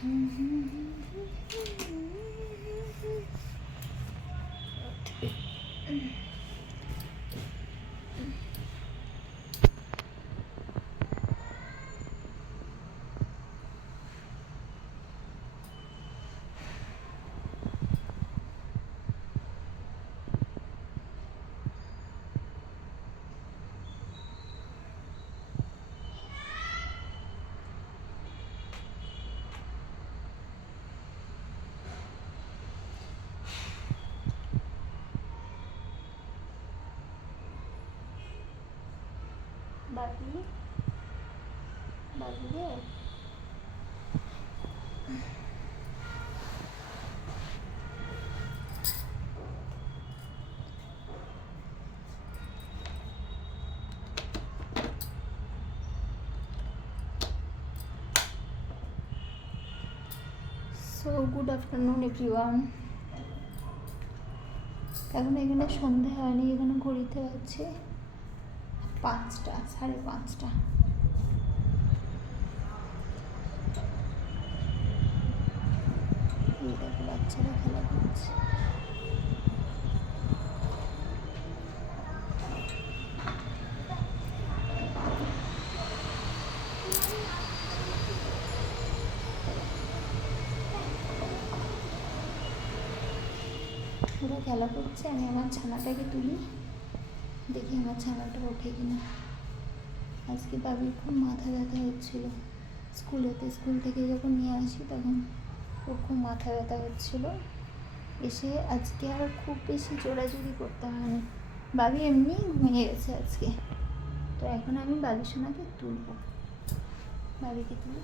বাবি বাবি রে so good afternoon everyone. এখন এখানে সন্ধে হয়নি, এখানে ঘড়িতে আছে 5টা, 5:30। এই দেখো বাচ্চারা খেলা করছে। পুরো খেলা করছে। আমি আমার ছানাটাকে তুলি, দেখি আমার ছানাটা ওঠে কিনা। আজকে বাবির খুব মাথা ব্যথা হচ্ছিল স্কুল থেকে যখন নিয়ে আসি তখন ওর খুব মাথা ব্যথা হচ্ছিল। এসে আজকে আর খুব বেশি জোরাজুরি করতে হয়নি, বাবি এমনি ঘুমিয়ে গেছে আজকে। তো এখন আমি বাবি সোনাকে তুলবো। বাবিকে তুলি,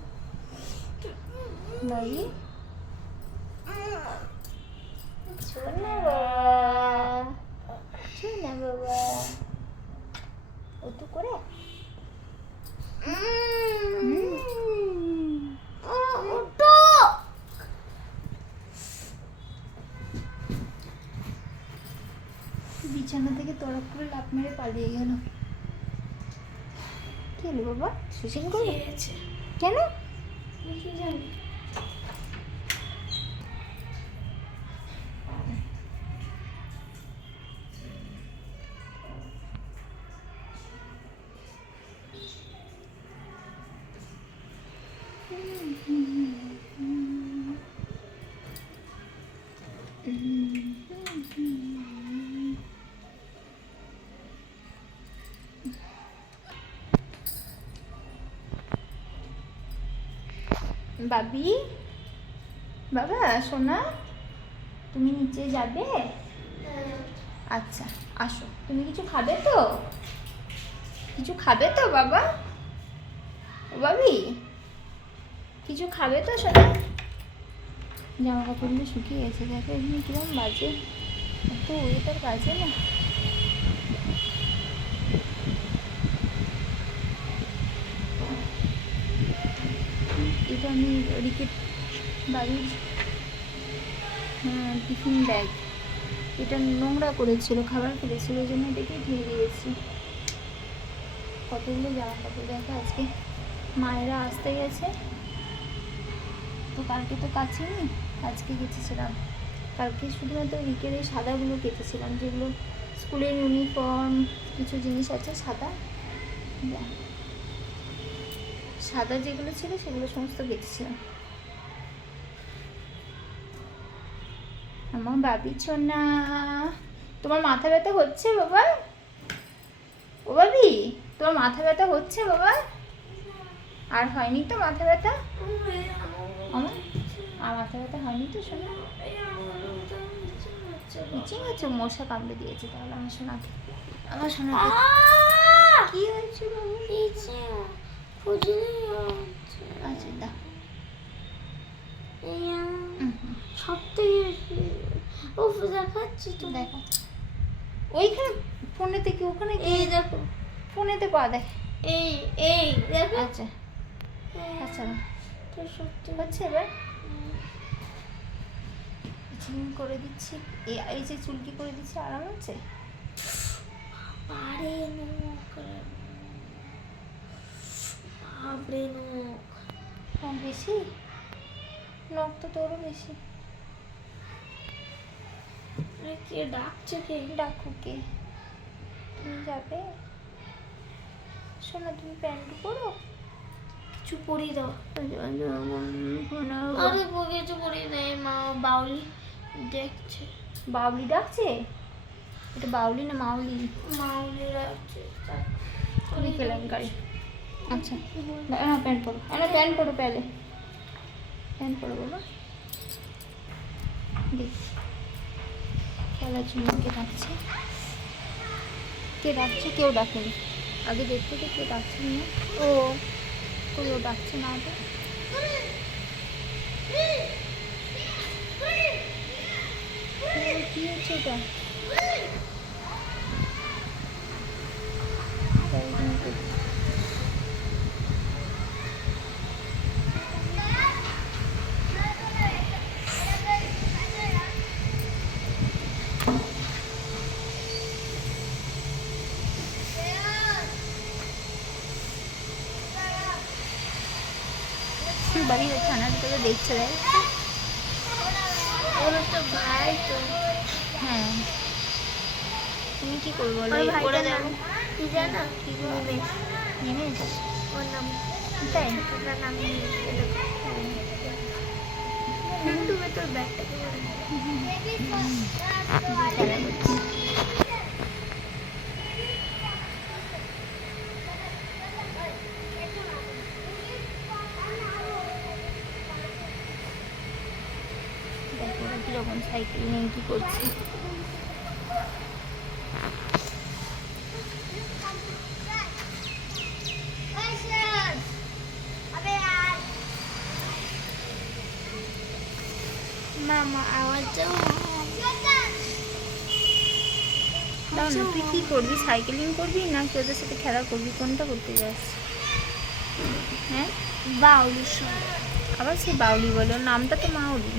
বাবি সোনা বাবা ওটু করে বিছানা থেকে তড়ক করে লাফ মেরে পালিয়ে গেল। কি হলো বাবা, সুইচিং করবে? কেন জানি। বাবি বাবা সোনা, তুমি নিচে যাবে? আচ্ছা আসো। তুমি কিছু খাবে তো? কিছু খাবে তো বাবা? ও বাবি কিছু খাবে তো সোনা? জামা কাপড়গুলো শুকিয়ে গেছে, দেখো এখানে কিরকম বাজে, এত ওয়েদার বাজে না। এটা আমি রিকেট বাড়ির টিফিন ব্যাগ, এটা নোংরা করেছিল, খাবার ফেলেছিল, ওই জন্য এটাকে ধুয়ে দিয়েছি। কতগুলো জামা কাপড় দেখো। আজকে মায়েরা আসতে গেছে তো কালকে তো কাচিনি, আজকে কেচেছিলাম। কালকে শুধুমাত্র রিকের এই সাদাগুলো কেচেছিলাম, যেগুলো স্কুলের ইউনিফর্ম কিছু জিনিস আছে সাদা, সাদা যেগুলো ছিল সেগুলো সমস্ত কেচেছিলাম। আমার বাবি সোনা, তোমার মাথা ব্যথা হচ্ছে বাবা? ও বাবি তোমার মাথা ব্যথা হচ্ছে বাবা? আর হয়নি তো মাথা ব্যথা? আমার আর মাথা ব্যথা হয়নি তো সোনা? ইচিং হচ্ছে, মশা কামড়ে দিয়েছে তাহলে আমার সোনাকে। আমার সোনাকে কি হয়েছে বাবু? আচ্ছা দা সব থেকে দেখাচ্ছি তো, দেখো ওইখানে ফোনে থেকে ওখানে, এই দেখো ফোনেতে পা দেখ, এই এই দেখো। আচ্ছা আচ্ছা তো সত্যি হচ্ছে এবার করে দিচ্ছি, এই যে চুলকি করে দিচ্ছি, আরাম হচ্ছে? আরে কম বেশি নখ তো তোরও বেশি। কে ডাকছে? কে ডাকু? কে? তুমি যাবে? শোনো, তুমি প্যান্ট পরো, কিছু পরিয়ে দাও। আরে কিছু পরিয়ে দেয় মা। বাউলি দেখছে। বাউলি ডাকছে? এটা বাউলি না মাউলি? মাউলি ডাকছে। খুবই কেলেঙ্কারি। আচ্ছা হ্যাঁ, প্যান্ট পরো, প্যান্ট পরো, পেলে প্যান্ট পরো বলো। দেখ খেলার জন্য কে ডাকছে? কে ডাকছে? কেউ ডাকেনি। আগে দেখতে তো কে ডাকছে না। ও কেউ ডাকছে না আগে। কি হচ্ছে এটা? বাড়ির ছানাটাকে দেখছে, দেখ ওর একটা ভাই তো। হ্যাঁ, তুমি কি করবো বলো? ওরা যাবো কি জানো? নিমেষ? ওর নাম তাই? ওটার নাম ইউটিউবে তোর ব্যাগটাকে বলে। খেলা করছি। দেখো ওরা কিরকম সাইকেল নিয়ে কি করছে। মামা আওয়াজটা দাও না, তুই কি করবি? সাইকেলিং করবি নাকি ওদের সাথে খেলা করবি? কোনটা করতে যাস? হ্যাঁ, বাউলির সঙ্গে। আবার সে বাউলি বলে? ওর নামটা তো মাউলি।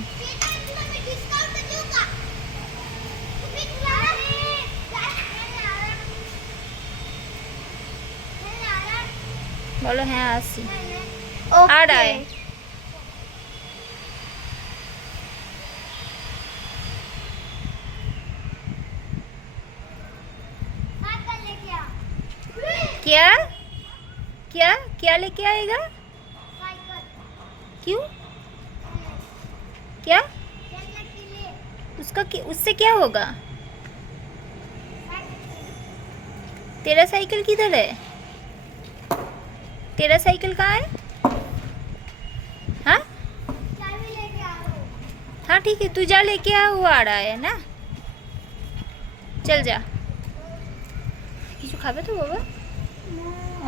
বলো হ্যাঁ আসি। আর আয়। क्या क्या क्या लेके आएगा? क्यों? क्या? उससे क्या होगा? तेरा साइकिल किधर है? तेरा साइकिल कहाँ है? हाँ हाँ ठीक है, तू जा लेके आ, वो आ रहा है ना। चल जा। কিছু খাবে তো বাবা?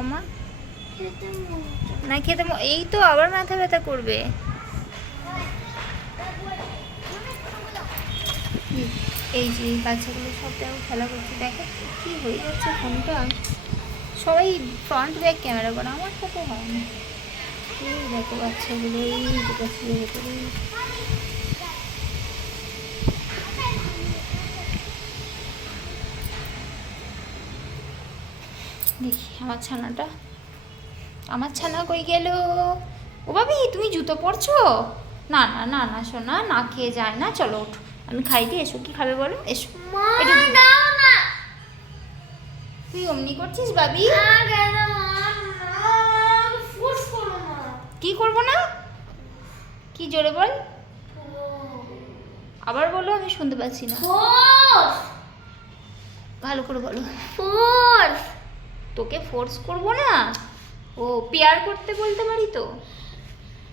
ওমা না খেতে, এই তো আবার মাথা ব্যথা করবে। এই যে এই বাচ্চাগুলো সব দেখো খেলা করছে, দেখো কি হয়ে যাচ্ছে ফোনটা। সবাই ফ্রন্ট ব্যাক ক্যামেরা করে, আমার সাথে হয় না। এই দেখো বাচ্চাগুলো এই যেটা ছিল ভেতরে। দেখি আমার ছানা কই গেল? ও ভাবি তুমি জুতো পরছো? না না না না সোনা, না খেয়ে যায় না, চলো ওঠো, আমি খাই দিই। এসো, কি খাবে বলো? এসো। তুই অমনি করছিস বাবি? কি করবো না? কি জোরে বল, আবার বলো, আমি শুনতে পাচ্ছি না। ভালো করে বলো। তোকে ফোর্স করবো না। ও পেয়ার করতে বলতে পারি তো,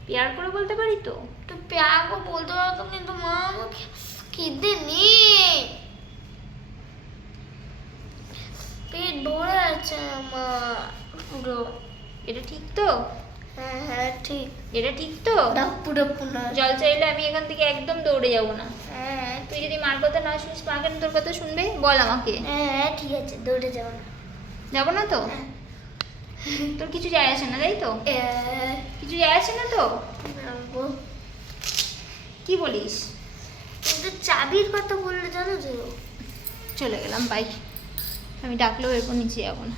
পেয়ার করে বলতে পারি তো। তো প্যার को বলতে পারতো, কিন্তু মা আমাকে খিদে নেই, পেট ভরে আছে আমার পুরো। এটা ঠিক তো? হ্যাঁ হ্যাঁ ঠিক। এটা ঠিক তো? ডাপ্পু ডাপ্পু না। জল চাইলে আমি এখান থেকে একদম দৌড়ে যাব না। হ্যাঁ তুই যদি মার কথা না শুনিস, মা কেন তোর কথা শুনবে? বল আমাকে। হ্যাঁ ঠিক আছে, দৌড়ে যাও না। যাবো না তো? তোর কিছু যায় আসে না, তাই তো? কিছু যায় আসে না তো? কি বলিস? কিন্তু চাবির কথা বললে জানো তো। চলে গেলাম, বাই। আমি ডাকলেও এরপর নিচে যাবো না।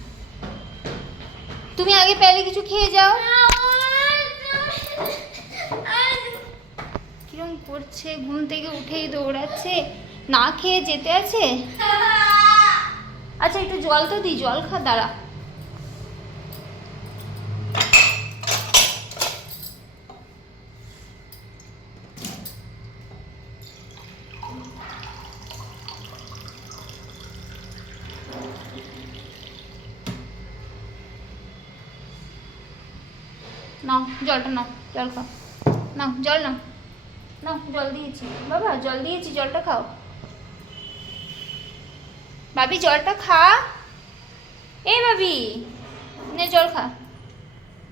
তুমি আগে পেলে কিছু খেয়ে যাও। করছে, ঘুম থেকে উঠেই দৌড়াচ্ছে, না খেয়ে যেতে আছে। আচ্ছা একটু জল তো দিই, জল খা, দাঁড়া। নাও জলটা, নাও জল খাও, নাও জল নাও, নাও জল দিয়েছি বাবা, জল দিয়েছি, জলটা খাও। ভাবি জলটা খা, এ ভাবি নে জল খা,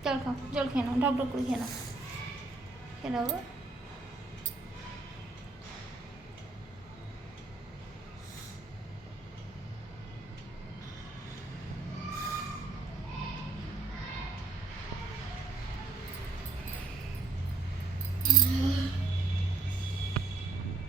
জল খাও, জল খেয়ে নাও, ঢক ঢক করে খেয়ে নাও, খেয়ে নাও বাবা।